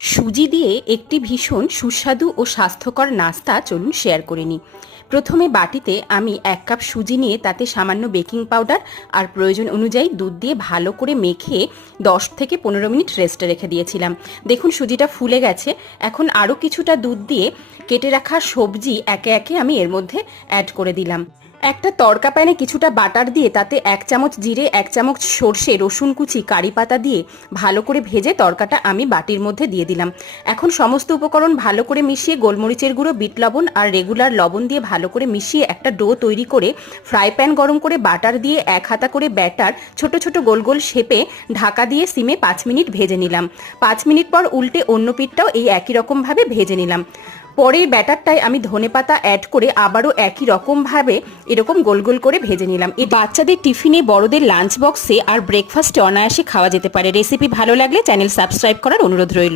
সুজি দিয়ে একটি ভীষণ সুস্বাদু ও স্বাস্থ্যকর নাস্তা চলুন শেয়ার করে নিই। প্রথমে বাটিতে আমি 1 কাপ সুজি নিয়ে তাতে সামান্য বেকিং পাউডার আর প্রয়োজন অনুযায়ী দুধ দিয়ে ভালো করে মেখে 10 থেকে 15 মিনিট রেস্টে রেখে দিয়েছিলাম। দেখুন সুজিটা ফুলে গেছে। এখন আরও কিছুটা দুধ দিয়ে কেটে রাখা সবজি একে একে আমি এর মধ্যে অ্যাড করে দিলাম। একটা তড়কা প্যানে কিছুটা বাটার দিয়ে তাতে 1 চামচ জিরে, 1 চামচ সর্ষে, রসুন কুচি, কারি পাতা দিয়ে ভালো করে ভেজে তড়কাটা আমি বাটির মধ্যে দিয়ে দিলাম। এখন সমস্ত উপকরণ ভালো করে মিশিয়ে গোলমরিচের গুঁড়ো, বিট লবণ আর রেগুলার লবণ দিয়ে ভালো করে মিশিয়ে একটা ডো তৈরি করে ফ্রাই প্যান গরম করে বাটার দিয়ে 1 হাতা করে ব্যাটার ছোট ছোট গোল গোল শেপে ঢাকা দিয়ে সিমে 5 মিনিট ভেজে নিলাম। 5 মিনিট পর উল্টে অন্য পিঠটাও এই একই রকমভাবে ভেজে নিলাম। পরে ব্যাটারটায় আমি ধনেপাতা অ্যাড করে আবারও একই রকমভাবে এরকম গোল গোল করে ভেজে নিলাম। এই বাচ্চাদের টিফিনে, বড়দের লাঞ্চ বক্সে আর ব্রেকফাস্টে অনায়াসে খাওয়া যেতে পারে। রেসিপি ভালো লাগলে চ্যানেল সাবস্ক্রাইব করার অনুরোধ রইল।